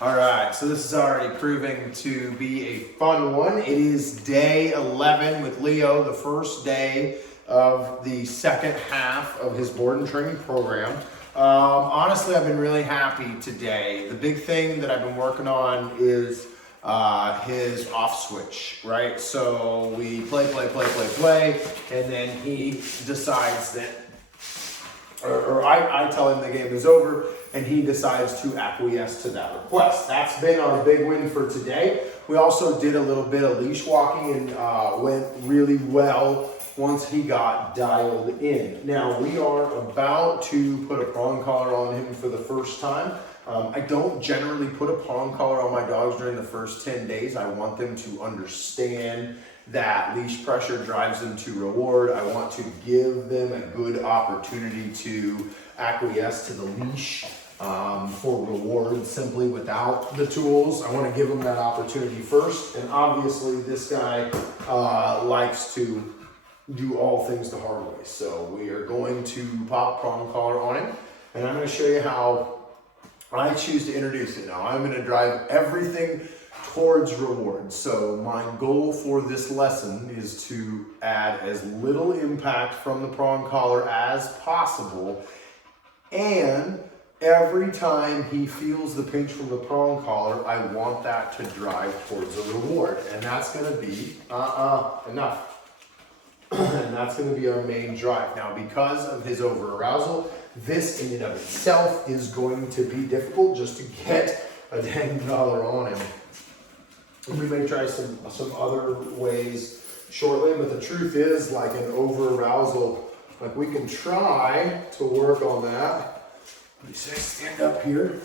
All right, so this is already proving to be a fun one. It is day 11 with Leo, the first day of the second half of his board and training program. Honestly, I've been really happy today. The big thing that I've been working on is his off switch, right? So we play, and then he decides that, or I tell him the game is over, and he decides to acquiesce to that request. That's been our big win for today. We also did a little bit of leash walking and went really well once he got dialed in. Now we are about to put a prong collar on him for the first time. I don't generally put a prong collar on my dogs during the first 10 days. I want them to understand that leash pressure drives them to reward. I want to give them a good opportunity to acquiesce to the leash for reward simply without the tools. I want to give them that opportunity first. And obviously this guy likes to do all things the hard way. So we are going to pop prong collar on him, and I'm going to show you how I choose to introduce it. Now I'm going to drive everything towards reward. So my goal for this lesson is to add as little impact from the prong collar as possible, and every time he feels the pinch from the prong collar, I want that to drive towards a reward. And that's going to be enough. And that's going to be our main drive. Now, because of his over-arousal, this in and of itself is going to be difficult just to get a dang collar on him. And we may try some other ways shortly, but the truth is, like an over-arousal, like we can try to work on that. Let me stand up here.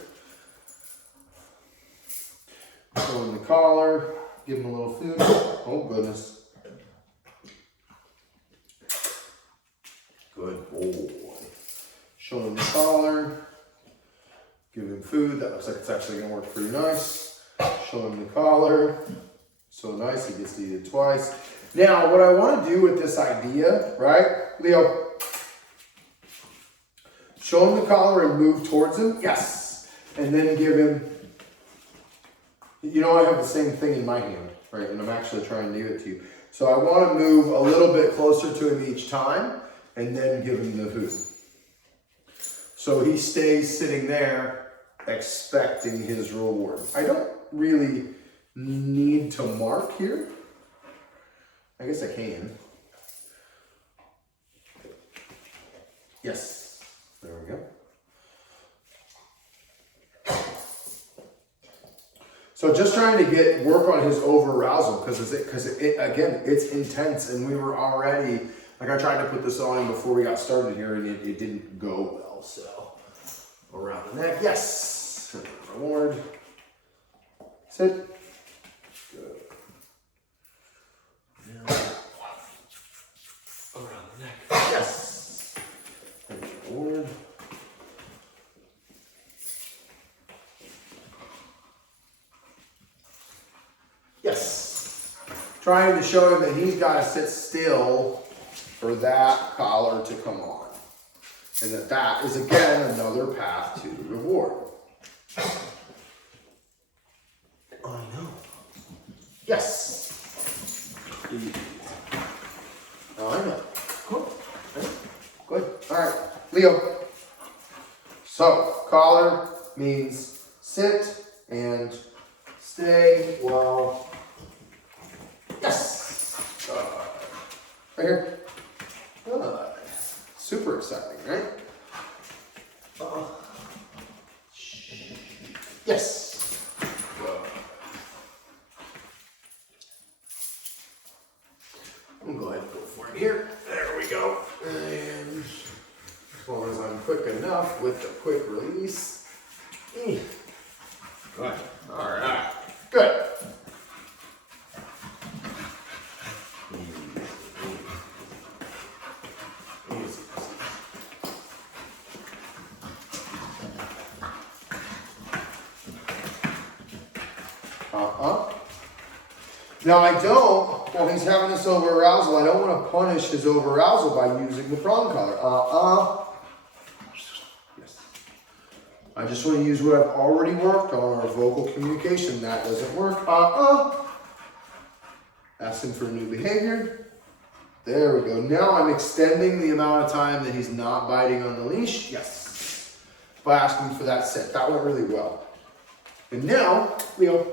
Show him the collar, give him a little food. Oh, goodness. Good boy. Show him the collar. Give him food. That looks like it's actually going to work pretty nice. Show him the collar. So nice. He gets to eat it twice. Now, what I want to do with this idea, right, Leo? Show him the collar and move towards him. Yes. And then give him, you know, I have the same thing in my hand, right? And I'm actually trying to give it to you. So I want to move a little bit closer to him each time, and then give him the food. So he stays sitting there expecting his reward. I don't really need to mark here. I guess I can. Yes, there we go. So just trying to work on his over-arousal, because again, it's intense, and we were already, like I tried to put this on him before we got started here, and it didn't go well. So around the neck, yes. Reward. Sit. Good. Now, around the neck, yes. And reward. Yes. Trying to show him that he's got to sit still for that collar to come on. And that is, again, another path to reward. I know. Yes. Oh, I know. Cool. Good. All right. Leo. So, collar means sit and stay while. Yes. Right here. Good. Super exciting, right? Yes. I'm going to go ahead and go for it here. There we go. And as long as I'm quick enough with the quick release. Good. All right. Good. Now I don't, while he's having this over-arousal, I don't want to punish his over-arousal by using the prong collar. Yes. I just want to use what I've already worked on, our vocal communication. That doesn't work. Ask him for a new behavior. There we go. Now I'm extending the amount of time that he's not biting on the leash. Yes. By asking for that sit. That went really well. And now, Leo.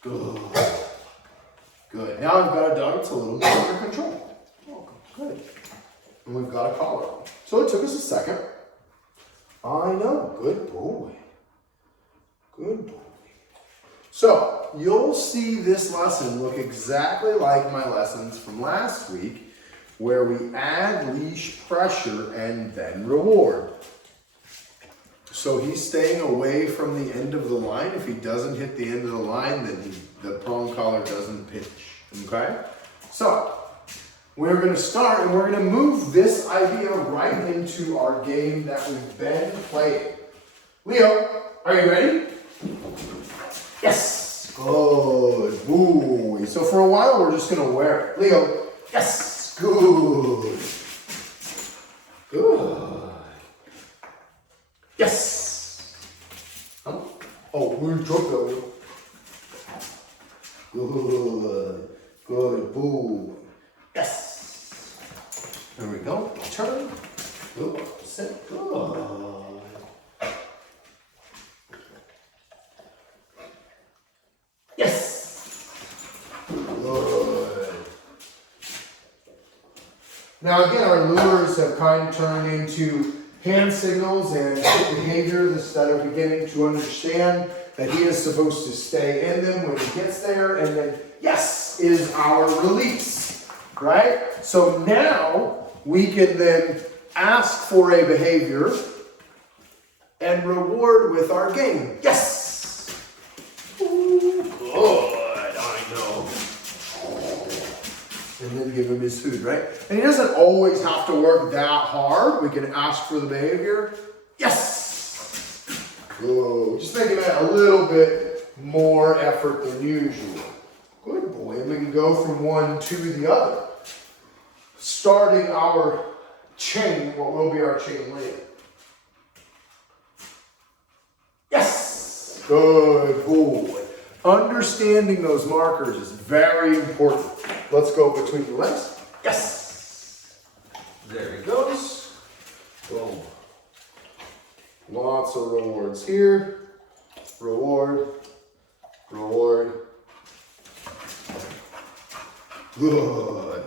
Good. Good. Now I've got a dog that's a little more under control. Oh, good. And we've got a collar. So it took us a second. I know. Good boy. Good boy. So you'll see this lesson look exactly like my lessons from last week, where we add leash pressure and then reward. So he's staying away from the end of the line. If he doesn't hit the end of the line, then the prong collar doesn't pitch, okay? So we're gonna start and we're gonna move this idea right into our game that we've been playing. Leo, are you ready? Yes, good boy. So for a while, we're just gonna wear it. Leo, yes, good. Good. Yes. Oh, we dropped that one. Good. Good boy. Yes. There we go. Turn. Good. Sit. Good. Yes. Good. Now again, our lures have kind of turned into hand signals and behavior instead of beginning to understand that he is supposed to stay in them when he gets there, and then yes is our release, right? So now we can then ask for a behavior and reward with our game. Yes! Ooh, good, I know. And then give him his food, right? And he doesn't always have to work that hard. We can ask for the behavior. Yes! Good. Just making that a little bit more effort than usual. Good boy. And we can go from one to the other. Starting our chain, what will be our chain later. Yes! Good boy. Understanding those markers is very important. Let's go between the legs. Yes! There he goes. Boom. Lots of rewards here. Reward. Reward. Good.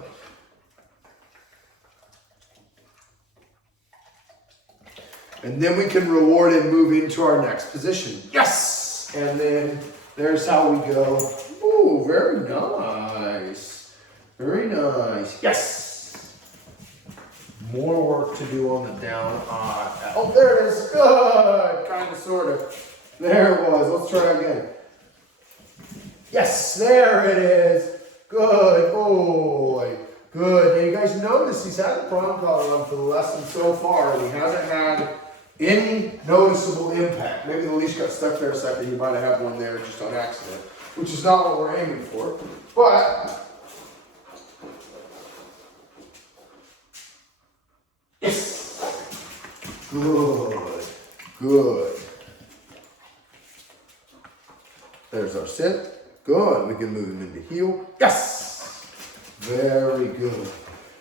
And then we can reward and move into our next position. Yes! And then there's how we go. Ooh, very nice. Very nice. Yes! More work to do on the down. Oh, there it is. Good. Kind of, sort of. There it was. Let's try again. Yes, there it is. Good boy. Good. Now you guys notice he's had the prong collar on for the lesson so far, and he hasn't had any noticeable impact. Maybe the leash got stuck there a second. He might have had one there just on accident, which is not what we're aiming for. But yes, good, good. There's our sit. Good. We can move him into heel. Yes, very good.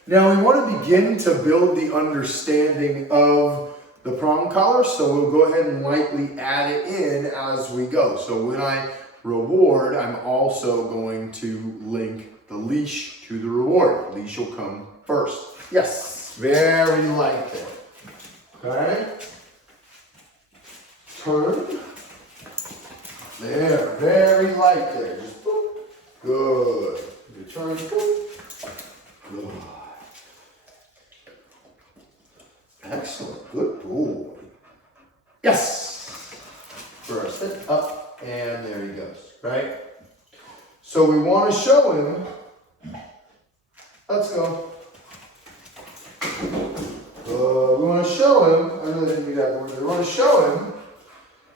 Now we want to begin to build the understanding of the prong collar, so we'll go ahead and lightly add it in as we go. So when I reward, I'm also going to link the leash to the reward. Leash will come first. Yes, very light there. Okay. Turn. There, very light there. Just boop. Good. You turn. Boop. Good. Excellent. Good boy. Yes. First, sit up, and there he goes. Right? So we want to show him. Let's go. We want to show him. I really didn't do that word. We want to show him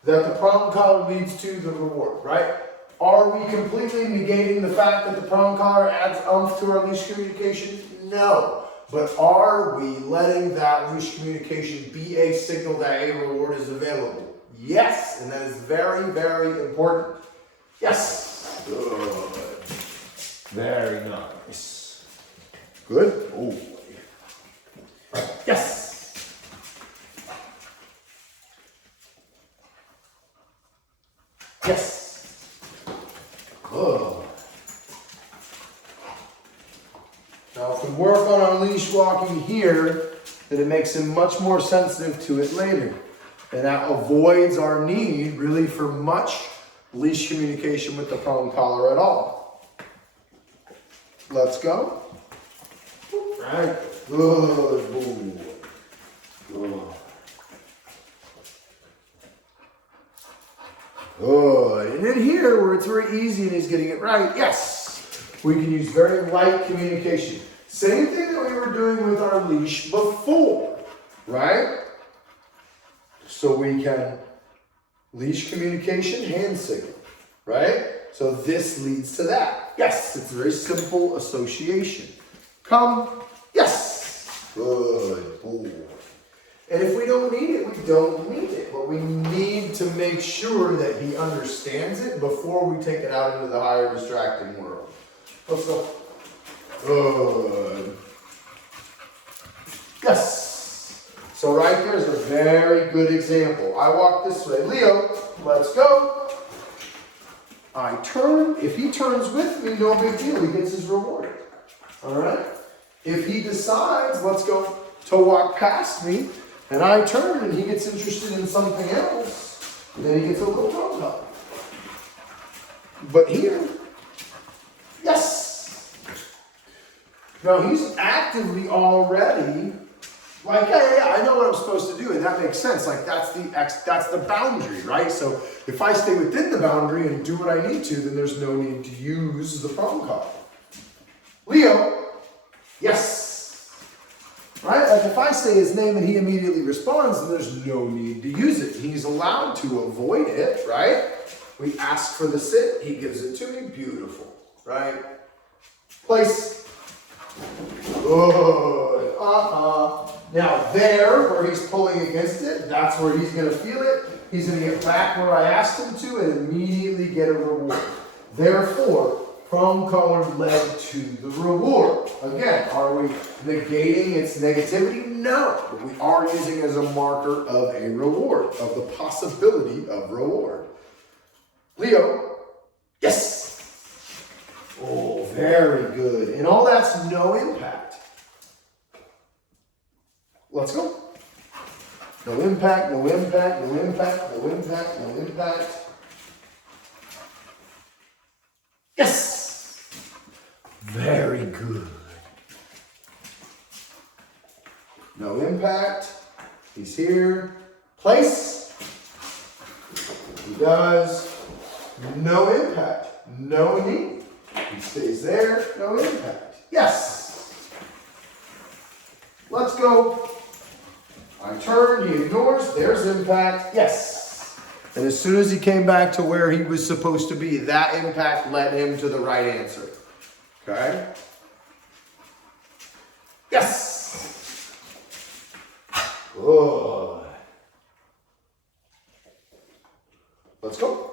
that the prong collar leads to the reward, right? Are we completely negating the fact that the prong collar adds oomph to our leash communication? No. but are we letting that leash communication be a signal that a reward is available? Yes, and that is very, very important. Yes. Good. Very nice. Good. Oh. Yes. Yes. Good. Now, if we work on our leash walking here, then it makes him much more sensitive to it later. And that avoids our need, really, for much leash communication with the prong collar at all. Let's go. All right. Good boy. Good. Good. And in here, where it's very easy and he's getting it right, yes, we can use very light communication. Same thing that we were doing with our leash before, right? So we can leash communication, hand signal, right? So this leads to that. Yes, it's a very simple association. Come, yes, good boy. And if we don't need it, we don't need it. But we need to make sure that he understands it before we take it out into the higher distracting world. Let's go. Good. Yes. So right there is a very good example. I walk this way. Leo, let's go. I turn. If he turns with me, no big deal. He gets his reward. All right? If he decides, let's go, to walk past me, and I turn and he gets interested in something else, then he gets a little thrown up. But here, yes. Now he's actively already like, yeah, I know what I'm supposed to do, and that makes sense. Like that's the boundary, right? So if I stay within the boundary and do what I need to, then there's no need to use the prong collar. Leo, yes. Right? Like if I say his name and he immediately responds, then there's no need to use it. He's allowed to avoid it, right? We ask for the sit, he gives it to me, beautiful, right? Place. Good. Now there, where he's pulling against it, that's where he's going to feel it. He's going to get back where I asked him to and immediately get a reward. Therefore, prong collar led to the reward. Again, are we negating its negativity? No. But we are using it as a marker of a reward, of the possibility of reward. Leo, yes. Oh, very good. And all that's no impact. Let's go. No impact, no impact, no impact, no impact, no impact. Yes! Very good. No impact. He's here. Place. He does. No impact. No need. He stays there. No impact. Yes. Let's go. I turn. He ignores. There's impact. Yes. And as soon as he came back to where he was supposed to be, that impact led him to the right answer. Okay? Yes! Good. Let's go.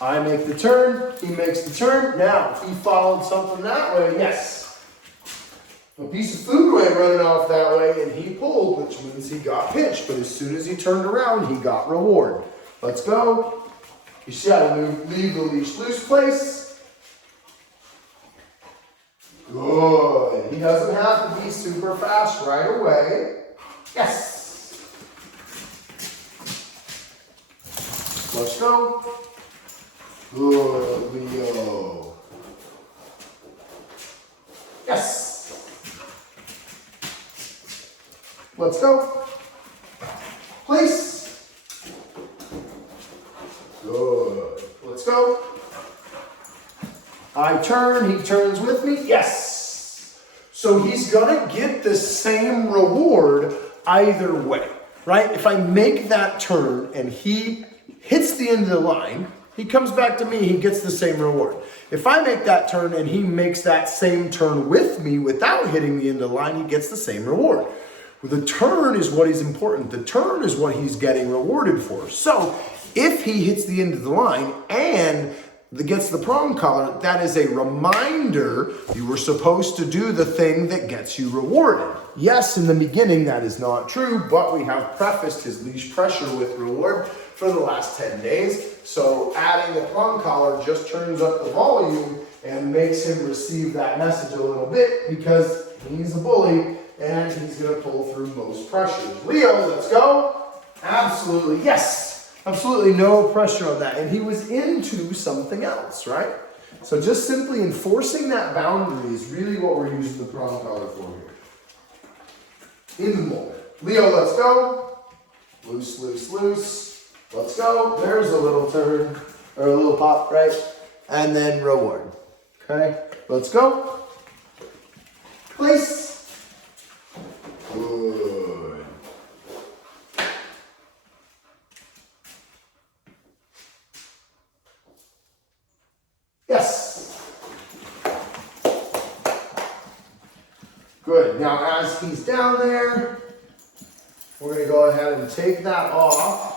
I make the turn, he makes the turn. Now, if he followed something that way, yes. A piece of food went running off that way and he pulled, which means he got pinched. But as soon as he turned around, he got reward. Let's go. You see how to leave the leash loose place. Good. He doesn't have to be super fast right away. Yes. Let's go. Good, Leo. Yes. Let's go. Place. Good. Let's go. I turn, he turns with me. Yes. So he's going to get the same reward either way, right? If I make that turn and he hits the end of the line, he comes back to me, he gets the same reward. If I make that turn and he makes that same turn with me without hitting the end of the line, he gets the same reward. The turn is what is important. The turn is what he's getting rewarded for. So if he hits the end of the line and gets the prong collar, that is a reminder you were supposed to do the thing that gets you rewarded. Yes, in the beginning that is not true, but we have prefaced his leash pressure with reward for the last 10 days. So adding the prong collar just turns up the volume and makes him receive that message a little bit because he's a bully and he's going to pull through most pressures. Leo, let's go. Absolutely, yes. Absolutely no pressure on that. And he was into something else, right? So just simply enforcing that boundary is really what we're using the prong collar for here. In the moment. Leo, let's go. Loose, loose, loose. Let's go. There's a little turn, or a little pop, right? And then reward. Okay, let's go. Place. Good. Yes. Good. Now as he's down there, we're going to go ahead and take that off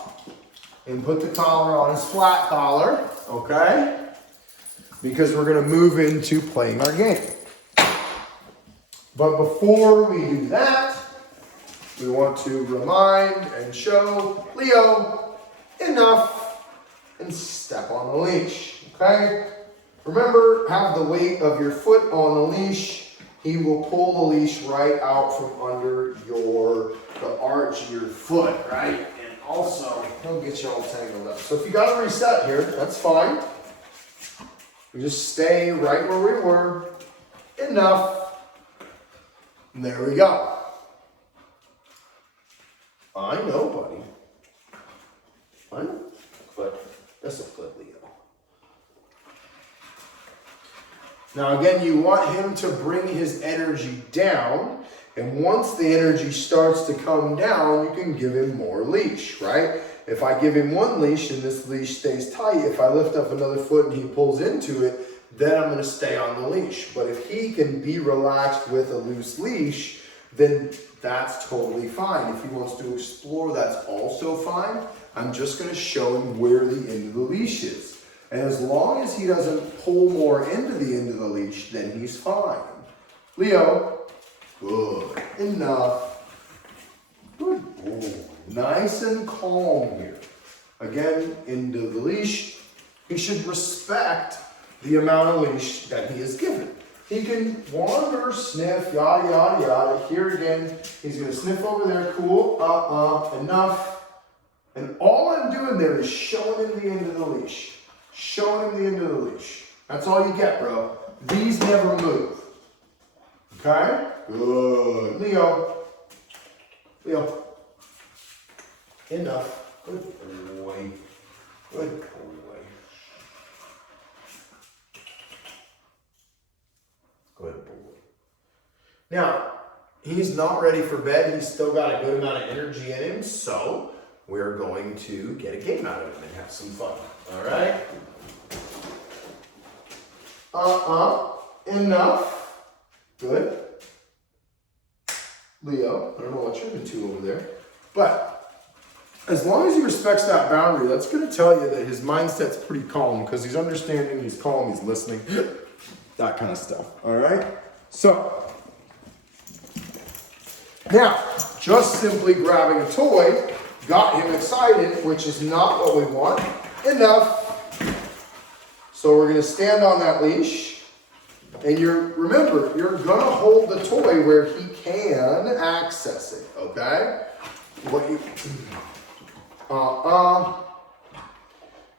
and put the collar on his flat collar, okay? Because we're going to move into playing our game. But before we do that, we want to remind and show Leo enough and step on the leash, okay? Remember, have the weight of your foot on the leash. He will pull the leash right out from under the arch of your foot, right? And also, he'll get you all tangled up. So if you got to reset here, that's fine. We just stay right where we were. Enough. And there we go. I know, buddy. I know. But that's a foot, Leo. Now again, you want him to bring his energy down. And once the energy starts to come down, you can give him more leash, right? If I give him one leash and this leash stays tight, if I lift up another foot and he pulls into it, then I'm going to stay on the leash. But if he can be relaxed with a loose leash, then that's totally fine. If he wants to explore, that's also fine. I'm just going to show him where the end of the leash is. And as long as he doesn't pull more into the end of the leash, then he's fine. Leo, good. Enough. Good boy. Nice and calm here. Again, into the leash. He should respect the amount of leash that he is given. He can wander, sniff, yada, yada, yada. Here again, he's going to sniff over there. Cool. Enough. And all I'm doing there is showing him the end of the leash. Showing him the end of the leash. That's all you get, bro. These never move. Okay? Good. Leo. Leo. Enough. Good boy. Good boy. Good boy. Now, he's not ready for bed. He's still got a good amount of energy in him, so we're going to get a game out of him and have some fun. All right? Enough. Good. Leo, I don't know what you're into over there, but as long as he respects that boundary, that's going to tell you that his mindset's pretty calm because he's understanding, he's calm, he's listening, that kind of stuff. All right? So, now, just simply grabbing a toy got him excited, which is not what we want. Enough. So we're going to stand on that leash. And remember, you're going to hold the toy where he can access it, okay?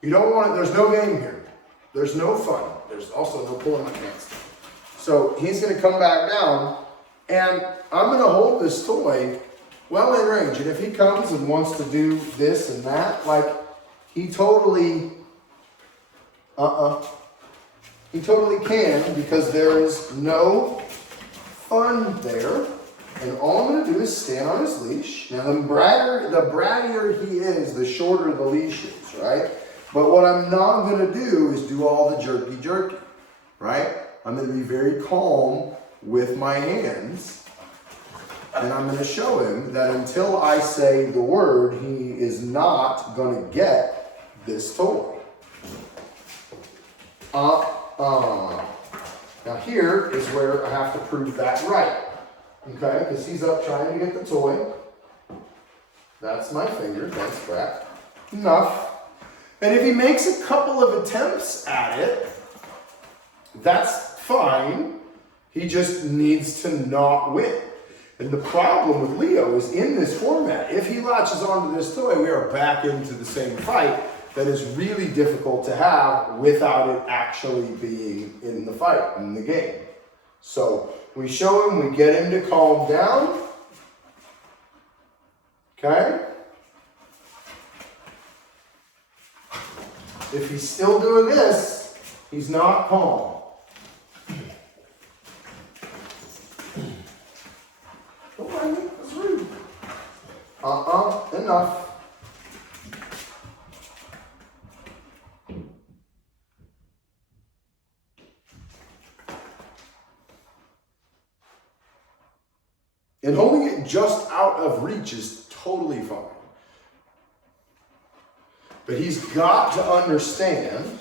You don't want it, there's no game here. There's no fun. There's also no pulling my pants. So he's going to come back down, and I'm going to hold this toy well in range. And if he comes and wants to do this and that, like, he totally can, because there is no fun there. And all I'm going to do is stand on his leash. Now, the braggier he is, the shorter the leash is, right? But what I'm not gonna do is do all the jerky, right? I'm gonna be very calm with my hands, and I'm gonna show him that until I say the word, he is not gonna get this toy. Now here is where I have to prove that right, okay? Because he's up trying to get the toy. That's my finger, thanks, Brett. Enough. And if he makes a couple of attempts at it, that's fine. He just needs to not win. And the problem with Leo is in this format, if he latches onto this toy, we are back into the same fight that is really difficult to have without it actually being in the fight, in the game. So we show him, we get him to calm down. Okay? If he's still doing this, he's not calm. Don't mind me, that's rude. Enough. And holding it just out of reach is totally fine. But he's got to understand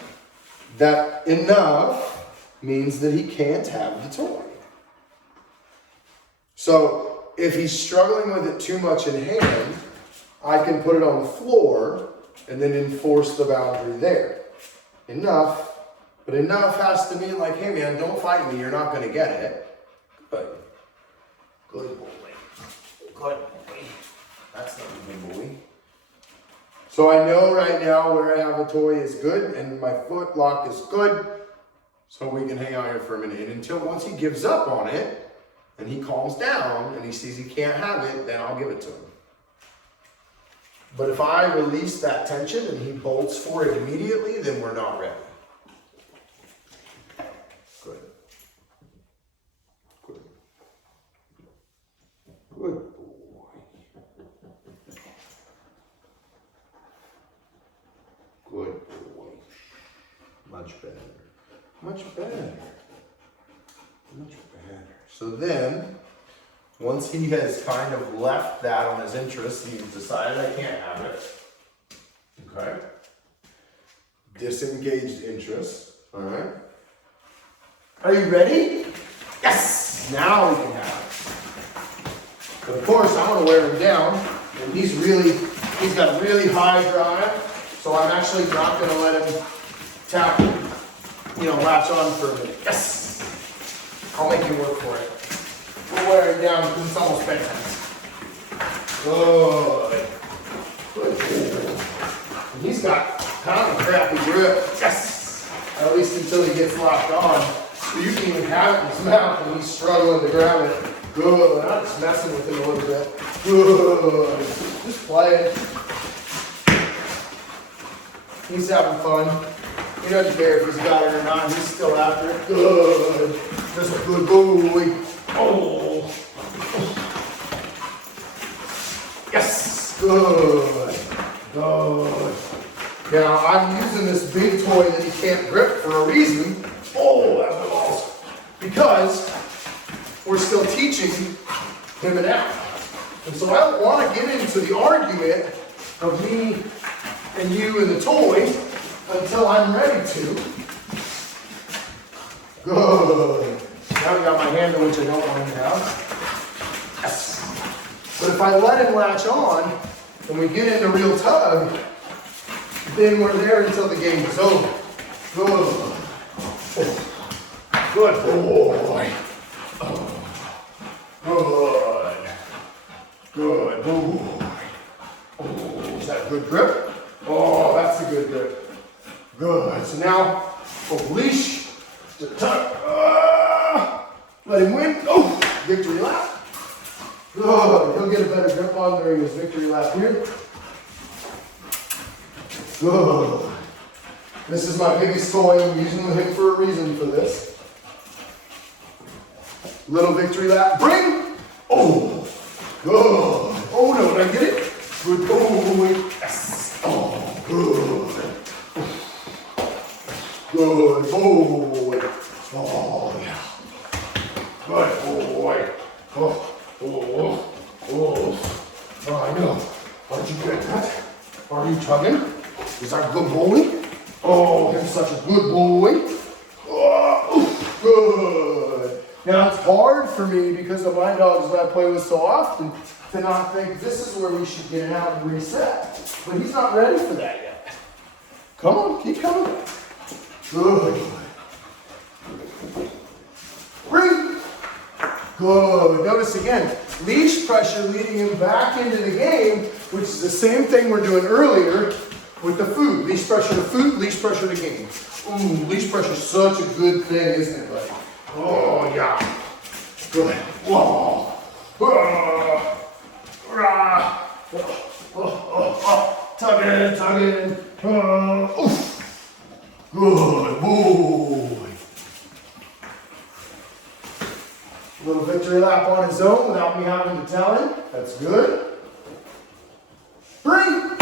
that enough means that he can't have the toy. So if he's struggling with it too much in hand, I can put it on the floor and then enforce the boundary there. Enough, but enough has to mean like, hey man, don't fight me, you're not gonna get it. Good. Good boy. Good boy. That's not a good boy. So I know right now where I have a toy is good and my foot lock is good. So we can hang out here for a minute. And until once he gives up on it and he calms down and he sees he can't have it, then I'll give it to him. But if I release that tension and he bolts for it immediately, then we're not ready. Good. Good. Good boy. Good boy. Much better. Much better. Much better. So then, once he has kind of left that on his interest, he's decided I can't have it. Okay? Disengaged interest. Alright? Are you ready? Yes! Now we can have it. But of course, I want to wear him down. And he's got a really high drive. So I'm actually not going to let him tap, latch on for a minute. Yes! I'll make you work for it. We'll wear him down because it's almost bedtime. Good. Good. And he's got kind of a crappy grip. Yes! At least until he gets locked on. So you can even have it in his mouth and he's struggling to grab it. Good. I'm just messing with him a little bit. Good. Just play it. He's having fun. He doesn't care if he's got it or not. He's still after it. Good. Just a good boy. Oh. Yes. Good. Good. Now, I'm using this big toy that he can't grip for a reason. Oh, that's the balls. Because we're still teaching him it out. And so I don't want to get into the argument of me and you and the toy until I'm ready to. Good. Now we got my handle, which I don't want him to have. Yes. But if I let him latch on and we get into real tug, then we're there until the game is over. Good. Good boy. Good. Good boy. Oh, is that a good grip? Oh, that's a good grip. Good. So now, leash, the tuck. Let him win. Oh, victory lap. Good. He'll get a better grip on during his victory lap here. Good. This is my biggest toy. I'm using him for a reason for this. Little victory lap. Bring. Oh, good. Oh, no, did I get it? Good boy. Yes. Oh, good. Good boy. Oh, yeah. Good boy. Oh, oh, oh. Oh, I know. Aren't you good at that? Are you tugging? Is that a good boy? Oh, he's such a good boy. Oh, good. Now, it's hard for me because of my dogs that I play with so often to not think this is where we should get out and reset. But he's not ready for that yet. Come on, keep coming. Good. Bring. Good. Notice again, leash pressure leading him back into the game, which is the same thing we're doing earlier with the food. Leash pressure to food, leash pressure to game. Ooh, leash pressure is such a good thing, isn't it, buddy? Oh, yeah. Good. Whoa. Tug in, tug in. Good boy. A little victory lap on his own without me having to tell him. That's good. Bring.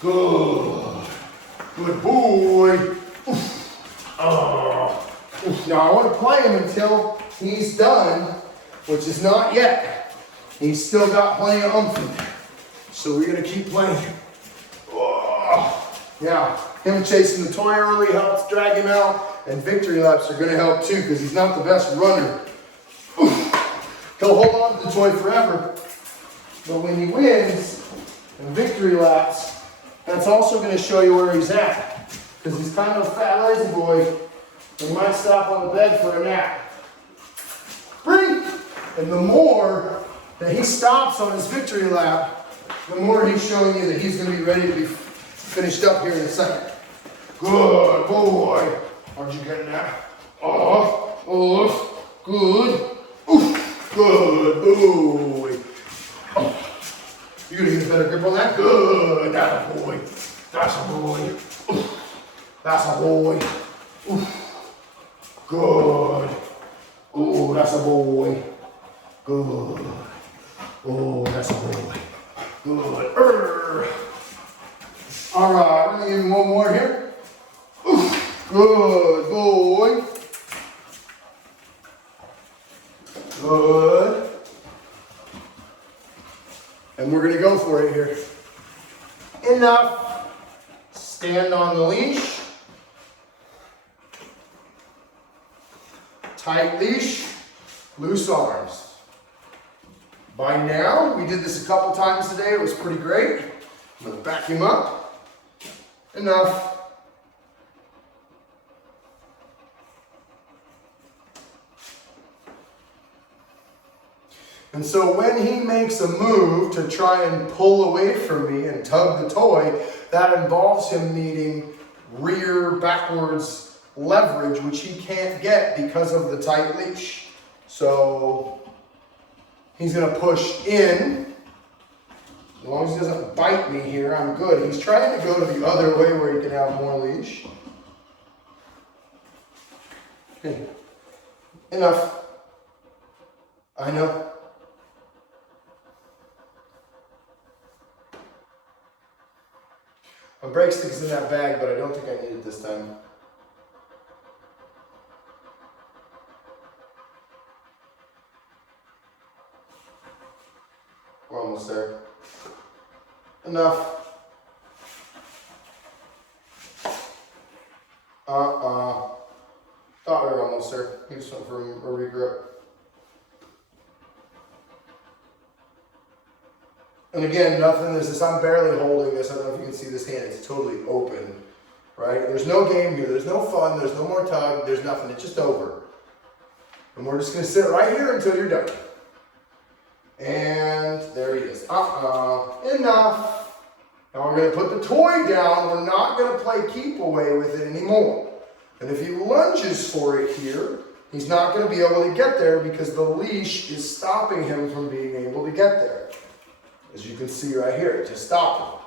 Good. Good boy. Now I want to play him until he's done, which is not yet. He's still got plenty of oomph in there. So we're going to keep playing him. Yeah, him chasing the toy early helps drag him out, and victory laps are going to help too because he's not the best runner. He'll hold on to the toy forever, but when he wins in victory laps, that's also going to show you where he's at because he's kind of a fat, lazy boy. He might stop on the bed for a nap. Bring! And the more that he stops on his victory lap, the more he's showing you that he's going to be ready to be finished up here in a second. Good boy. Aren't you getting that? Good. Oof. Good boy. Oh. You gonna get a better grip on that? Good. That's a boy. That's a boy. Oof. That's a boy. Oof. Good. Oh, that's a boy. Good. Oh, that's a boy. Good. All right, we're gonna give him one more here. Oof. Good boy. Good. And we're gonna go for it here. Enough. Stand on the leash. Tight leash, loose arms. By now, we did this a couple times today. It was pretty great. I'm gonna back him up. Enough. And so when he makes a move to try and pull away from me and tug the toy, that involves him needing rear backwards leverage, which he can't get because of the tight leash. So he's gonna push in. As long as he doesn't bite me here, I'm good. He's trying to go to the other way where he can have more leash. Okay. Enough. I know. My brake stick is in that bag, but I don't think I need it this time. We're almost there. Enough. Thought we were almost there. He just went for a regrip. And again, nothing, I'm barely holding this. I don't know if you can see this hand, it's totally open, right? There's no game here, there's no fun, there's no more tug, there's nothing, it's just over. And we're just gonna sit right here until you're done. And there he is. Enough. Now we're gonna put the toy down. We're not gonna play keep away with it anymore. And if he lunges for it here, he's not gonna be able to get there because the leash is stopping him from being able to get there. As you can see right here, it just stopped him.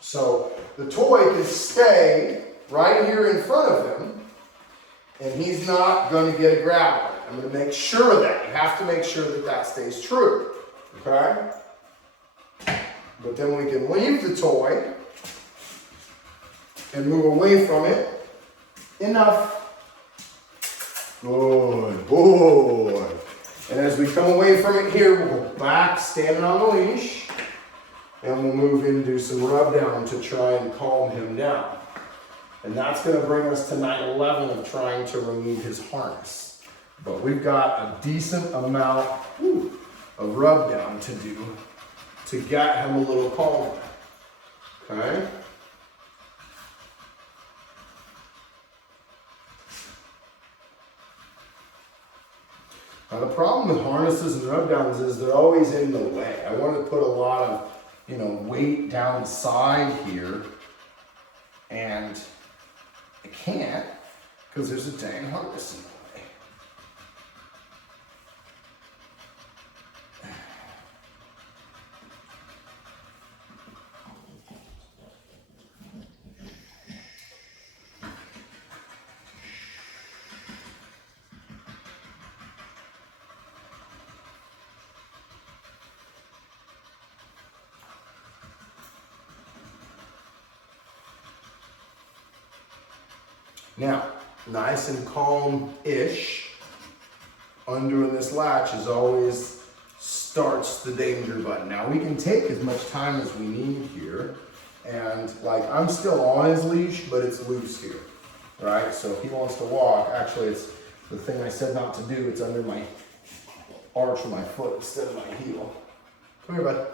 So the toy can stay right here in front of him, and he's not going to get a grab on it. I'm going to make sure of that. You have to make sure that that stays true. okay? But then we can leave the toy and move away from it. Enough. Good boy. And as we come away from it here, we'll go back, standing on the leash, and we'll move in and do some rub down to try and calm him down. And that's going to bring us to night 11 of trying to remove his harness. But we've got a decent amount of rub down to do to get him a little calmer. Okay? Now the problem with harnesses and rub downs is they're always in the way. I want to put a lot of, weight downside here, and I can't because there's a dang harness in the way. Now, nice and calm-ish, undoing this latch is always starts the danger button. Now we can take as much time as we need here, and like I'm still on his leash, but it's loose here, right? So if he wants to walk, actually it's the thing I said not to do, it's under my arch of my foot instead of my heel. Come here, bud.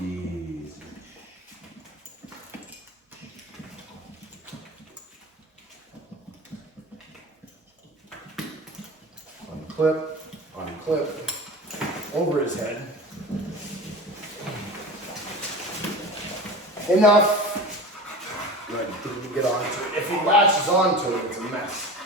Easy. Clip, unclip, over his head. Enough. Good, he can get onto it. If he latches onto it, it's a mess.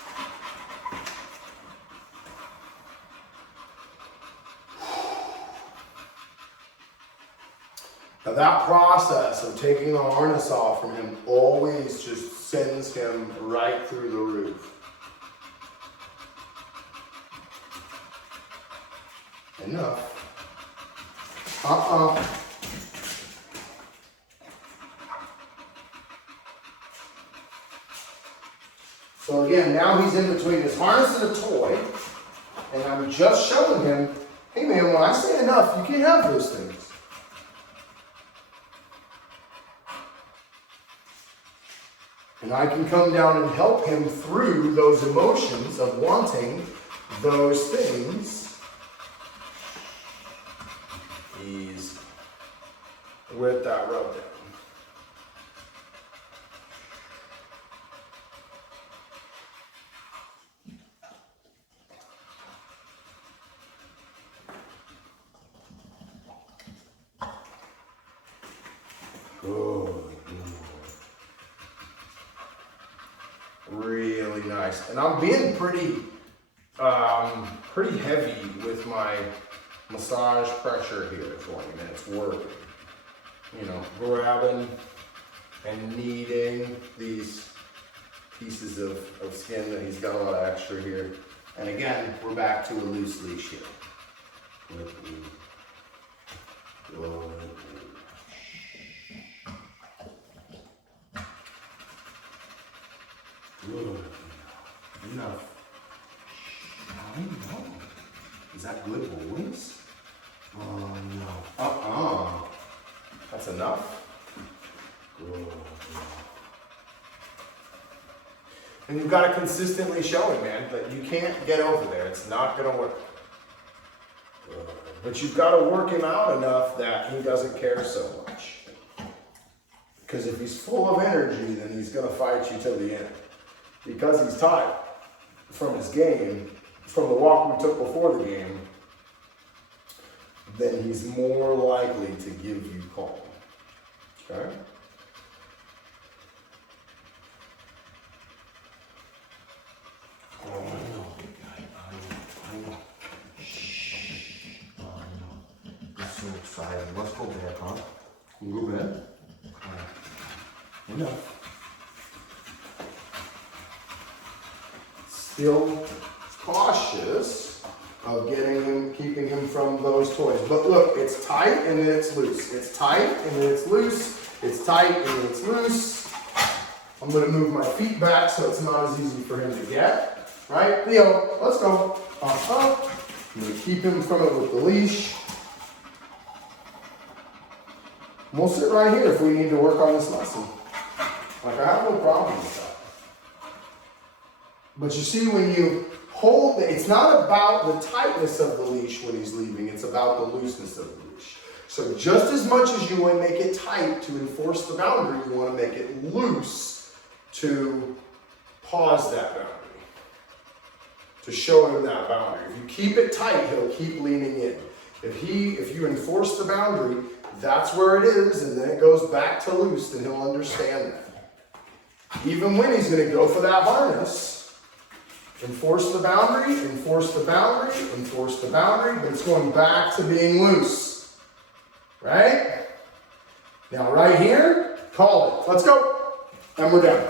Now that process of taking the harness off from him always just sends him right through the roof. Enough. So again, now he's in between his harness and a toy, and I'm just showing him, hey man, when I say enough, you can't have those things. And I can come down and help him through those emotions of wanting those things. Easy with that rub down. Good. Really nice. And I'm being pretty heavy with my massage pressure here for him, and it's working. Grabbing and kneading these pieces of skin that he's got a lot of extra here. And again, we're back to a loose leash here. Good. Enough. I know. Is that good boys? Oh no. That's enough. Good. And you've got to consistently show him, man, that you can't get over there. It's not going to work. Good. But you've got to work him out enough that he doesn't care so much. Because if he's full of energy, then he's going to fight you till the end. Because he's tired from his game, from the walk we took before the game, then he's more likely to give you calm. Okay? Oh, I know. I know. Shh. Oh, I know. I'm so excited. Let's go bed, huh? We'll go bed? Enough. Still cautious. of getting him, keeping him from those toys. But look, it's tight and then it's loose. It's tight and then it's loose. It's tight and then it's loose. I'm gonna move my feet back so it's not as easy for him to get. Right, Leo, let's go. I'm gonna keep him from it with the leash. And we'll sit right here if we need to work on this lesson. Like, I have no problem with that. But you see, when you hold, it's not about the tightness of the leash when he's leaving, it's about the looseness of the leash. So just as much as you want to make it tight to enforce the boundary, you want to make it loose to pause that boundary, to show him that boundary. If you keep it tight, he'll keep leaning in. If you enforce the boundary, that's where it is, and then it goes back to loose, then he'll understand that. Even when he's going to go for that harness, enforce the boundary, enforce the boundary, enforce the boundary, but it's going back to being loose. Right? Now right here, call it. Let's go. And we're done.